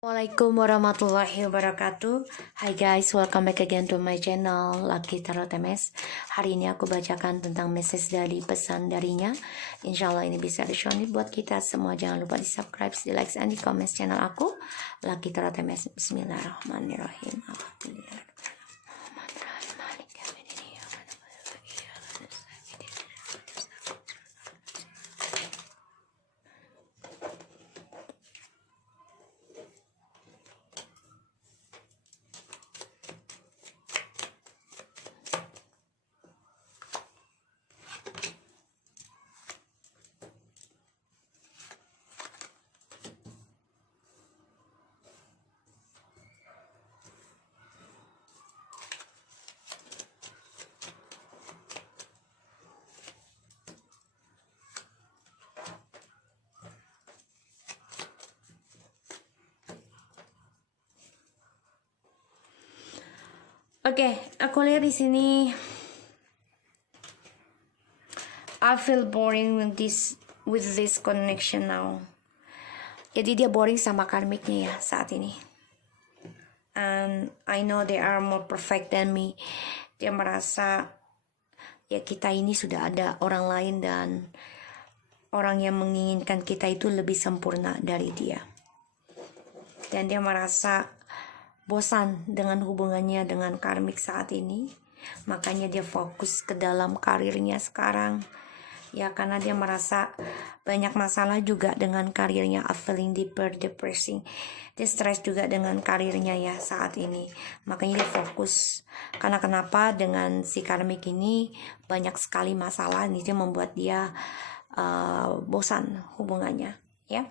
Assalamualaikum warahmatullahi wabarakatuh. Hai guys, welcome back again to my channel Lucky Tarot MS. Hari ini aku bacakan tentang message dari pesan darinya. Insya Allah ini bisa resonate buat kita semua. Jangan lupa di subscribe, di like, dan di comment channel aku Lucky Tarot MS. Bismillahirrahmanirrahim. Alhamdulillah. Oke, aku lihat di sini. I feel boring with this connection now. Jadi dia boring sama karmiknya ya saat ini. And I know they are more perfect than me. Dia merasa ya kita ini sudah ada orang lain dan orang yang menginginkan kita itu lebih sempurna dari dia. Dan dia merasa bosan dengan hubungannya dengan karmik saat ini. Makanya dia fokus ke dalam karirnya sekarang. Ya karena dia merasa banyak masalah juga dengan karirnya. Feeling deeper, depressing. Dia stres juga dengan karirnya ya saat ini. Makanya dia fokus. Karena kenapa dengan si karmik ini banyak sekali masalah. Ini dia membuat dia bosan hubungannya. Ya,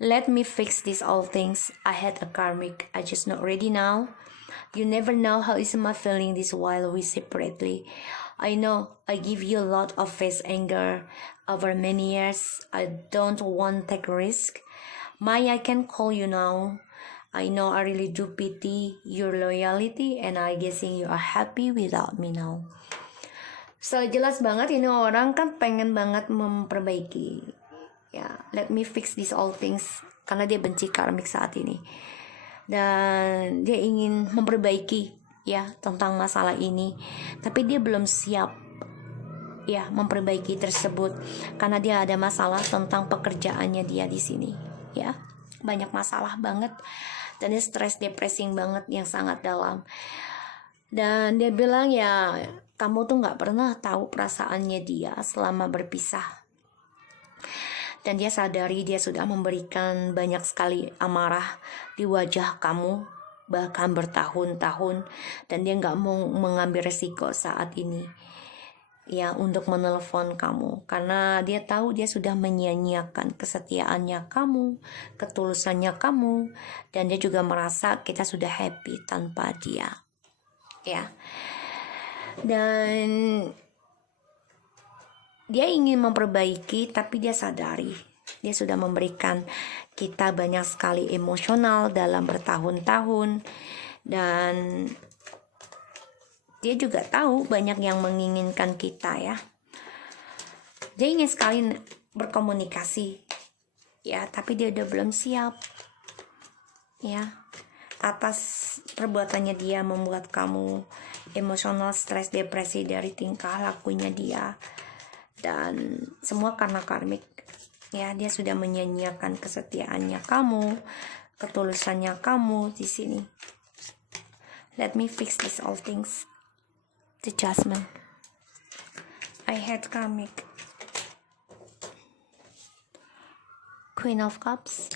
let me fix these all things. I had a karmic. I just not ready now. You never know how is my feeling this while we separately. I know I give you a lot of face anger over many years. I don't want take risk. I can call you now. I know I really do pity your loyalty and I guessing you are happy without me now. So jelas banget ini orang kan pengen banget memperbaiki. Ya, let me fix these all things. Karena dia benci karmik saat ini. Dan dia ingin memperbaiki ya tentang masalah ini. Tapi dia belum siap ya memperbaiki tersebut. Karena dia ada masalah tentang pekerjaannya dia di sini. Ya, banyak masalah banget. Dan dia stres, depressing banget yang sangat dalam. Dan dia bilang ya kamu tuh gak pernah tahu perasaannya dia selama berpisah. Dan dia sadari dia sudah memberikan banyak sekali amarah di wajah kamu, bahkan bertahun-tahun. Dan dia gak mau mengambil resiko saat ini ya untuk menelepon kamu. Karena dia tahu dia sudah menyia-nyiakan kesetiaannya kamu, ketulusannya kamu. Dan dia juga merasa kita sudah happy tanpa dia. Ya. Dan dia ingin memperbaiki, tapi dia sadari dia sudah memberikan kita banyak sekali emosional dalam bertahun-tahun. Dan dia juga tahu banyak yang menginginkan kita ya. Dia ingin sekali berkomunikasi ya, tapi dia udah belum siap ya. Atas perbuatannya dia membuat kamu emosional, stres, depresi dari tingkah lakunya dia. Dan semua karena karmik ya, dia sudah menyia-nyiakan kesetiaannya kamu, ketulusannya kamu di sini. Let me fix these all things. The Judgment. I had karmic. Queen of Cups.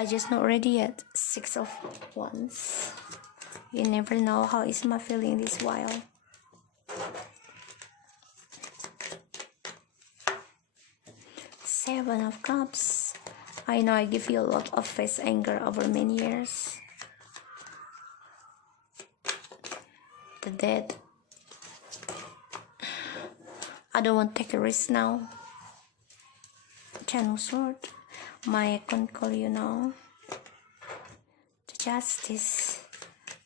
I just not ready yet. Six of Wands. You never know how is my feeling this while. Seven of Cups. I know I give you a lot of face anger over many years. The Dead. I don't want to take a risk now. Ten of Swords. I can call you now. The Justice.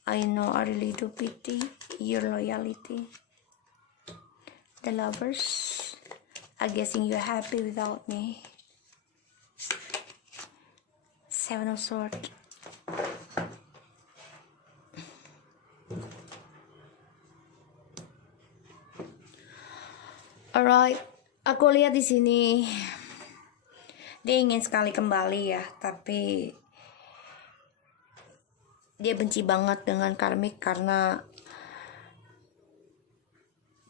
I know I really do pity your loyalty. The Lovers. I'm guessing you're happy without me. Seven of Swords. Alright, aku lihat di sini dia ingin sekali kembali ya, tapi dia benci banget dengan karmik karena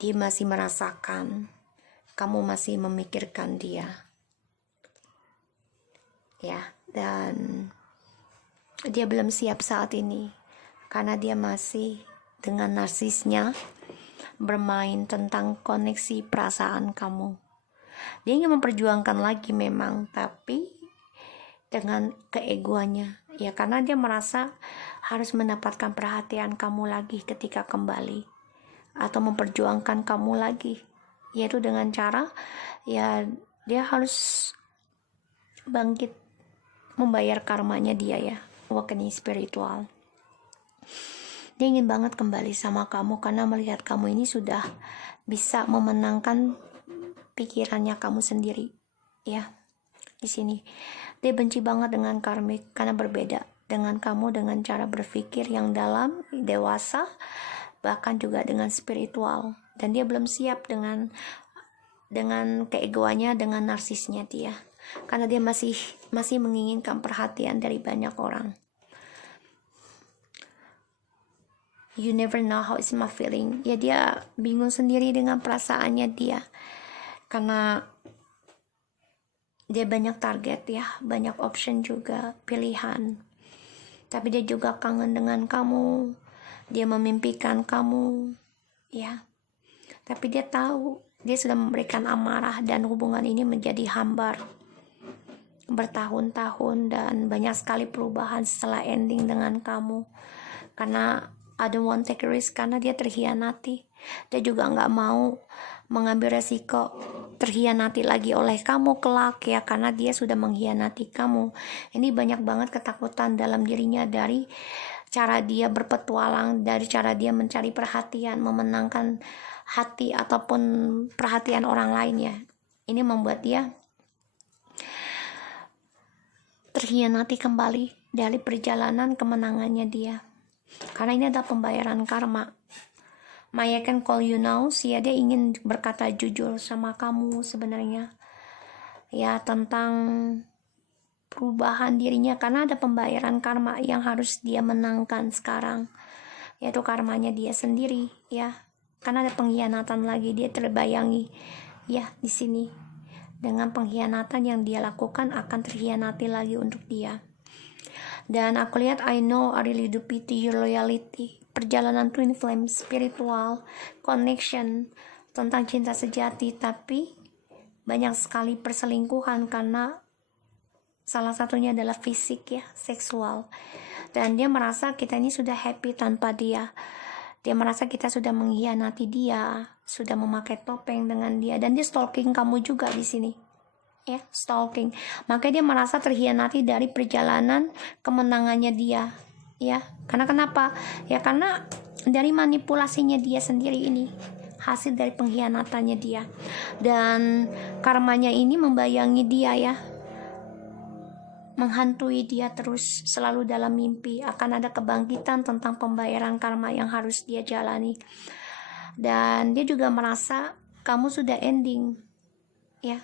dia masih merasakan kamu masih memikirkan dia. Ya, dan dia belum siap saat ini karena dia masih dengan narsisnya bermain tentang koneksi perasaan kamu. Dia ingin memperjuangkan lagi memang, tapi dengan keegoannya ya, karena dia merasa harus mendapatkan perhatian kamu lagi ketika kembali, atau memperjuangkan kamu lagi, yaitu dengan cara ya dia harus bangkit membayar karmanya dia ya, awakening spiritual. Dia ingin banget kembali sama kamu karena melihat kamu ini sudah bisa memenangkan pikirannya kamu sendiri ya. Di sini dia benci banget dengan karmik karena berbeda dengan kamu, dengan cara berpikir yang dalam, dewasa, bahkan juga dengan spiritual, dan dia belum siap dengan keegoannya, dengan narsisnya dia, karena dia masih menginginkan perhatian dari banyak orang. You never know how is my feeling. Ya, dia bingung sendiri dengan perasaannya dia, karena dia banyak target ya, banyak option juga, pilihan. Tapi dia juga kangen dengan kamu, dia memimpikan kamu ya. Tapi dia tahu dia sudah memberikan amarah dan hubungan ini menjadi hambar bertahun-tahun, dan banyak sekali perubahan setelah ending dengan kamu. Karena I don't want take a risk, karena dia terhianati. Dia juga nggak mau mengambil resiko terhianati lagi oleh kamu kelak ya, karena dia sudah mengkhianati kamu. Ini banyak banget ketakutan dalam dirinya dari cara dia berpetualang, dari cara dia mencari perhatian, memenangkan hati ataupun perhatian orang lain ya. Ini membuat dia terhianati kembali dari perjalanan kemenangannya dia. Karena ini adalah pembayaran karma. Maya can call you now, dia ingin berkata jujur sama kamu sebenarnya ya, tentang perubahan dirinya, karena ada pembayaran karma yang harus dia menangkan sekarang, yaitu karmanya dia sendiri ya. Karena ada pengkhianatan lagi, dia terbayangi ya di sini dengan pengkhianatan yang dia lakukan akan terkhianati lagi untuk dia. Dan aku lihat, I know I really do pity your loyalty. Perjalanan twin flame, spiritual connection, tentang cinta sejati, tapi banyak sekali perselingkuhan karena salah satunya adalah fisik ya, seksual. Dan dia merasa kita ini sudah happy tanpa dia. Dia merasa kita sudah mengkhianati dia, sudah memakai topeng dengan dia, dan dia stalking kamu juga di sini. Ya, stalking. Makanya dia merasa terhianati dari perjalanan kemenangannya dia. Ya, karena kenapa? Ya karena dari manipulasinya dia sendiri ini, hasil dari pengkhianatannya dia. Dan karmanya ini membayangi dia ya, menghantui dia terus, selalu dalam mimpi. Akan ada kebangkitan tentang pembayaran karma yang harus dia jalani. Dan dia juga merasa kamu sudah ending ya,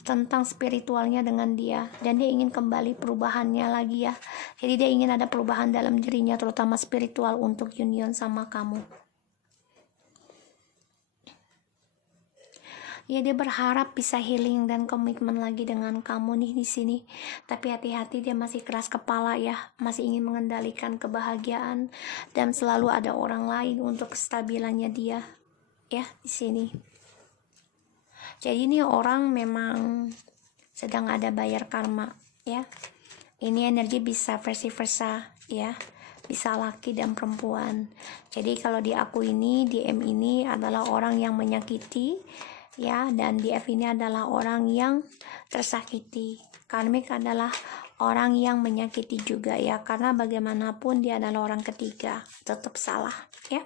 tentang spiritualnya dengan dia, dan dia ingin kembali perubahannya lagi ya. Jadi dia ingin ada perubahan dalam dirinya, terutama spiritual, untuk union sama kamu. Ya, dia berharap bisa healing dan komitmen lagi dengan kamu nih di sini. Tapi hati-hati, dia masih keras kepala ya, masih ingin mengendalikan kebahagiaan, dan selalu ada orang lain untuk kestabilannya dia ya di sini. Jadi ini orang memang sedang ada bayar karma ya. Ini energi bisa versi versa ya, bisa laki dan perempuan. Jadi kalau di aku ini, di M ini adalah orang yang menyakiti ya, dan di F ini adalah orang yang tersakiti. Karmik adalah orang yang menyakiti juga ya, karena bagaimanapun dia adalah orang ketiga, tetap salah ya.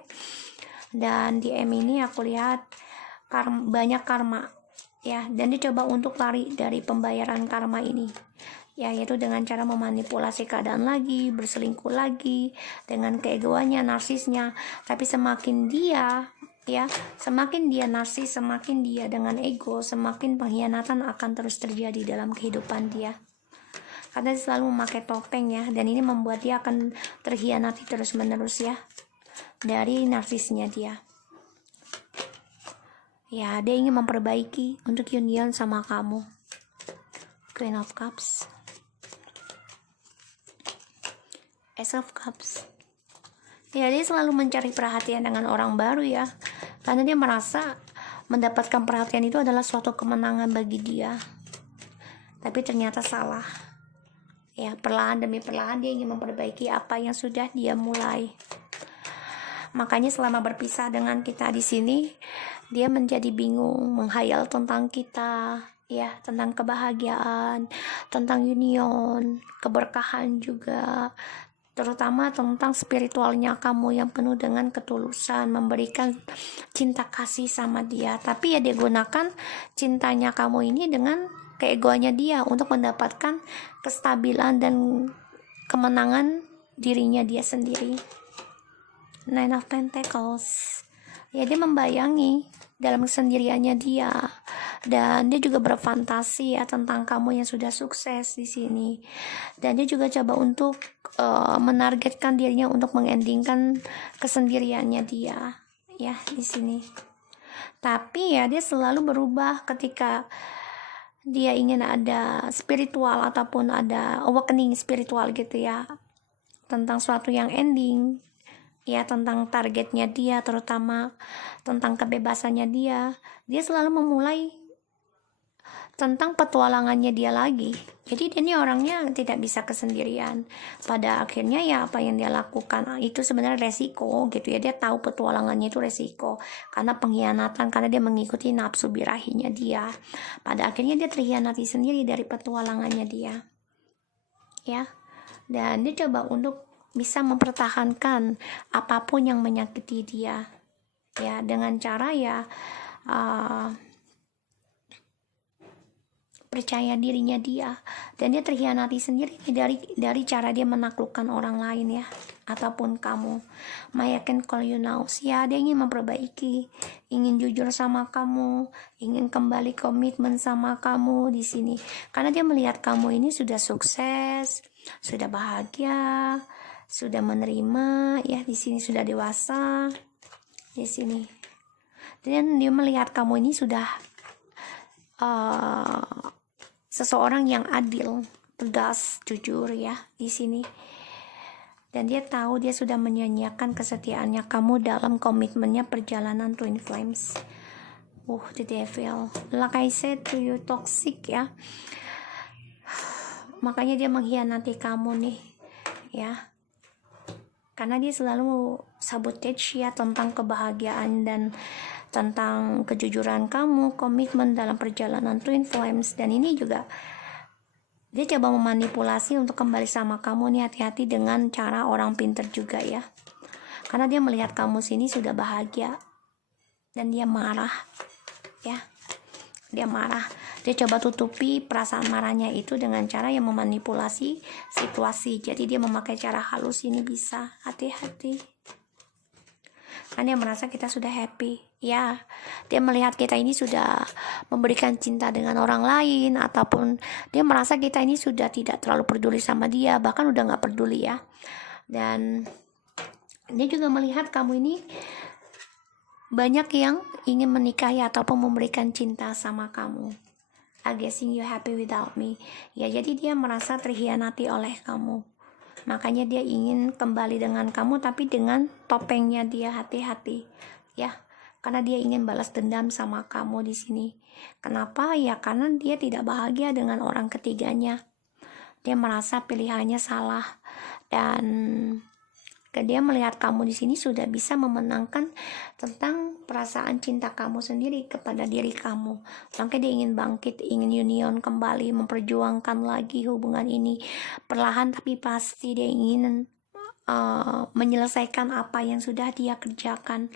Dan di M ini aku lihat banyak karma ya, dan dia coba untuk lari dari pembayaran karma ini. ya, yaitu dengan cara memanipulasi keadaan lagi, berselingkuh lagi dengan keegoannya, narsisnya. Tapi semakin dia narsis, semakin dia dengan ego, semakin pengkhianatan akan terus terjadi dalam kehidupan dia, karena dia selalu memakai topeng ya, dan ini membuat dia akan terkhianati terus menerus ya dari narsisnya dia. Ya, dia ingin memperbaiki untuk union sama kamu. Queen of Cups, Ace of Cups. Ya, dia selalu mencari perhatian dengan orang baru ya, karena dia merasa mendapatkan perhatian itu adalah suatu kemenangan bagi dia. Tapi ternyata salah. Ya, perlahan demi perlahan dia ingin memperbaiki apa yang sudah dia mulai. Makanya selama berpisah dengan kita di sini, dia menjadi bingung, menghayal tentang kita, ya, tentang kebahagiaan, tentang union, keberkahan juga, terutama tentang spiritualnya kamu yang penuh dengan ketulusan, memberikan cinta kasih sama dia. Tapi ya dia gunakan cintanya kamu ini dengan keegoannya dia untuk mendapatkan kestabilan dan kemenangan dirinya dia sendiri. Nine of Pentacles. Ya, dia membayangi dalam kesendiriannya dia, dan dia juga berfantasi ya tentang kamu yang sudah sukses di sini, dan dia juga coba untuk menargetkan dirinya untuk mengendingkan kesendiriannya dia ya di sini. Tapi ya dia selalu berubah ketika dia ingin ada spiritual ataupun ada awakening spiritual gitu ya, tentang suatu yang ending ya, tentang targetnya dia, terutama tentang kebebasannya dia selalu memulai tentang petualangannya dia lagi. Jadi dia ini orangnya tidak bisa kesendirian. Pada akhirnya ya apa yang dia lakukan itu sebenarnya resiko gitu ya. Dia tahu petualangannya itu resiko karena pengkhianatan, karena dia mengikuti nafsu birahinya dia. Pada akhirnya dia terkhianati sendiri dari petualangannya dia ya. Dan dia coba untuk bisa mempertahankan apapun yang menyakiti dia ya, dengan cara ya percaya dirinya dia, dan dia terkhianati sendiri dari cara dia menaklukkan orang lain ya, ataupun kamu. I can call you now ya, dia ingin memperbaiki, ingin jujur sama kamu, ingin kembali komitmen sama kamu di sini, karena dia melihat kamu ini sudah sukses, sudah bahagia, sudah menerima ya di sini, sudah dewasa di sini, dan dia melihat kamu ini sudah seseorang yang adil, tegas, jujur ya di sini. Dan dia tahu dia sudah menyanyiakan kesetiaannya kamu dalam komitmennya perjalanan Twin Flames. The devil, like I said to you, toxic ya. Makanya dia mengkhianati kamu nih ya, karena dia selalu sabotage ya tentang kebahagiaan dan tentang kejujuran kamu, komitmen dalam perjalanan Twin Flames. Dan ini juga dia coba memanipulasi untuk kembali sama kamu nih. Hati-hati dengan cara orang pinter juga ya, karena dia melihat kamu sini sudah bahagia dan dia marah ya. Dia coba tutupi perasaan marahnya itu dengan cara yang memanipulasi situasi. Jadi dia memakai cara halus ini bisa. Hati-hati, karena dia merasa kita sudah happy ya. Dia melihat kita ini sudah memberikan cinta dengan orang lain, ataupun dia merasa kita ini sudah tidak terlalu peduli sama dia, bahkan udah gak peduli ya. Dan dia juga melihat kamu ini banyak yang ingin menikahi ataupun memberikan cinta sama kamu. I guessing you happy without me ya. Jadi dia merasa terkhianati oleh kamu, makanya dia ingin kembali dengan kamu, tapi dengan topengnya dia. Hati-hati ya, karena dia ingin balas dendam sama kamu di sini. Kenapa ya? Karena dia tidak bahagia dengan orang ketiganya. Dia merasa pilihannya salah, dan dia melihat kamu di sini sudah bisa memenangkan tentang perasaan cinta kamu sendiri kepada diri kamu. Makanya dia ingin bangkit, ingin union kembali, memperjuangkan lagi hubungan ini perlahan tapi pasti. Dia ingin menyelesaikan apa yang sudah dia kerjakan,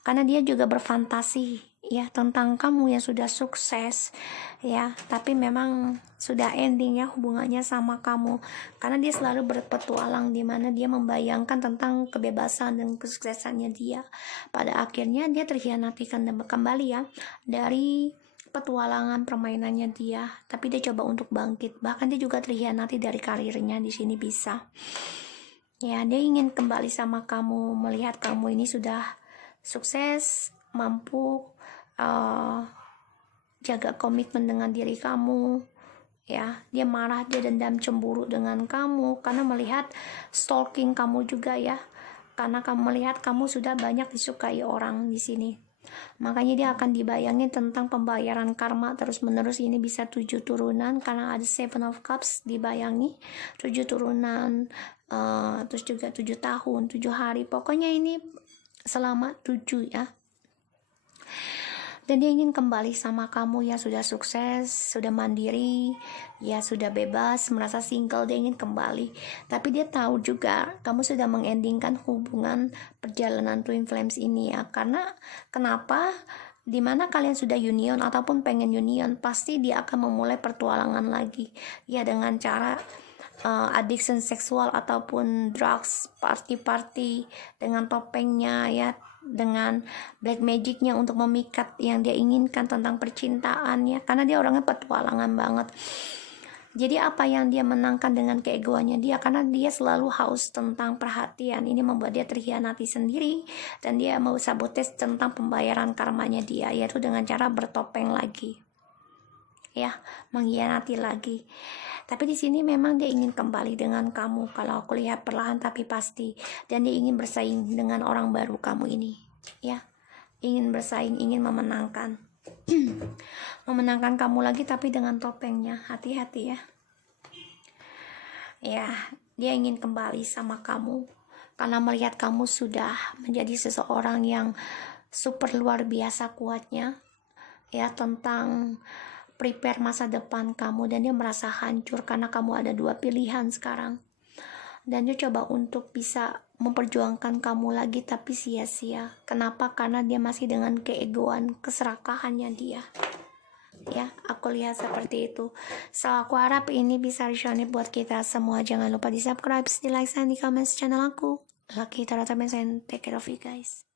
karena dia juga berfantasi ya tentang kamu yang sudah sukses ya, tapi memang sudah ending ya hubungannya sama kamu, karena dia selalu berpetualang di mana dia membayangkan tentang kebebasan dan kesuksesannya dia. Pada akhirnya dia terhianatikan kembali ya dari petualangan permainannya dia, tapi dia coba untuk bangkit, bahkan dia juga terhianati dari karirnya di sini bisa. Ya, dia ingin kembali sama kamu, melihat kamu ini sudah sukses, mampu jaga komitmen dengan diri kamu. Ya, dia marah, dia dendam, cemburu dengan kamu karena melihat stalking kamu juga ya. Karena kamu melihat kamu sudah banyak disukai orang di sini. Makanya dia akan dibayangin tentang pembayaran karma terus-menerus. Ini bisa 7 turunan karena ada 7 of Cups dibayangi 7 turunan, terus juga 7 tahun, 7 hari. Pokoknya ini selama 7 ya. Dan dia ingin kembali sama kamu ya, sudah sukses, sudah mandiri, ya sudah bebas, merasa single, dia ingin kembali. Tapi dia tahu juga kamu sudah mengendingkan hubungan perjalanan Twin Flames ini ya. Karena kenapa? Dimana kalian sudah union ataupun pengen union, pasti dia akan memulai pertualangan lagi. Ya dengan cara addiction seksual ataupun drugs, party-party dengan topengnya ya, dengan black magicnya untuk memikat yang dia inginkan tentang percintaan ya, karena dia orangnya petualangan banget. Jadi apa yang dia menangkan dengan keegoannya dia, karena dia selalu haus tentang perhatian, ini membuat dia terhianati sendiri dan dia mau sabotage tentang pembayaran karmanya dia, yaitu dengan cara bertopeng lagi ya, mengkhianati lagi. Tapi di sini memang dia ingin kembali dengan kamu, kalau aku lihat perlahan tapi pasti, dan dia ingin bersaing dengan orang baru kamu ini ya, ingin bersaing, ingin memenangkan memenangkan kamu lagi, tapi dengan topengnya. Hati-hati ya. Ya, dia ingin kembali sama kamu karena melihat kamu sudah menjadi seseorang yang super luar biasa kuatnya ya, tentang prepare masa depan kamu, dan dia merasa hancur karena kamu ada 2 pilihan sekarang, dan dia coba untuk bisa memperjuangkan kamu lagi tapi sia-sia. Kenapa? Karena dia masih dengan keegoan, keserakahannya dia ya, aku lihat seperti itu. So aku harap ini bisa resonate buat kita semua. Jangan lupa di subscribe, di like, dan di comment channel aku. Lucky Tarot and take care of you guys.